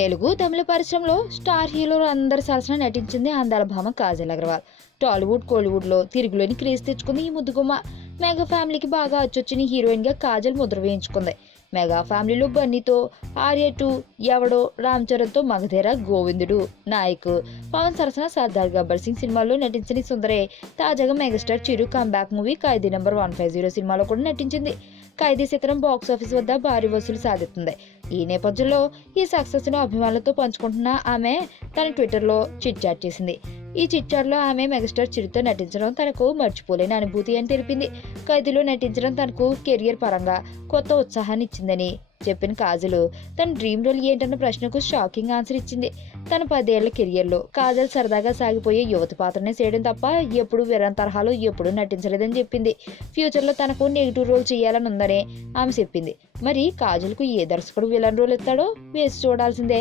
తెలుగు తమిళ పరిశ్రమలో స్టార్ హీరోలు అందరి సరసన నటించింది అందాల భామ కాజల్ అగర్వాల్. టాలీవుడ్ కోలీవుడ్ లో తిరుగులేని క్రేజ్ తెచ్చుకుంది ఈ ముద్దుగుమ్మ. మెగా ఫ్యామిలీకి బాగా అచ్చొచ్చిన హీరోయిన్ గా కాజల్ ముద్ర వేయించుకుంది. మెగా ఫ్యామిలీలో బన్నీతో ఆర్య 2, ఎవడో, రామ్ చరణ్ తో మగధీర, గోవిందుడు, నాయక్, పవన్ సరసన సర్దార్ గబ్బర్ సింగ్ సినిమాల్లో నటించిన సుందరే తాజాగా మెగాస్టార్ చిరు కంబ్యాక్ మూవీ ఖైదీ నంబర్ 150 సినిమాలో కూడా నటించింది. ఖైదీ చిత్రం బాక్స్ ఆఫీస్ వద్ద భారీ వసూలు సాధిస్తుంది. ఈ నేపథ్యంలో ఈ సక్సెస్ ను అభిమానులతో పంచుకుంటున్న ఆమె తన ట్విట్టర్లో చిట్ చాట్ చేసింది. ఈ చిట్ చాట్ లో ఆమె మెగాస్టార్ చిరుతో నటించడం తనకు మర్చిపోలేని అనుభూతి అని తెలిపింది. ఖైదీలో నటించడం తనకు కెరియర్ పరంగా కొత్త ఉత్సాహాన్ని ఇచ్చిందని చెప్పిన కాజల్ తన డ్రీమ్ రోల్ ఏంటన్న ప్రశ్నకు షాకింగ్ ఆన్సర్ ఇచ్చింది. తన 10 ఏళ్ల కెరియర్ లో కాజల్ సరదాగా సాగిపోయే యువత పాత్రనే చేయడం తప్ప ఎప్పుడు విలన్ తరహాలో ఎప్పుడు నటించలేదని చెప్పింది. ఫ్యూచర్ లో తనకు నెగిటివ్ రోల్ చేయాలని ఉందని ఆమె చెప్పింది. మరి కాజల్ కు ఏ దర్శకుడు విలన్ రోల్ ఇస్తాడో వేసి చూడాల్సిందే.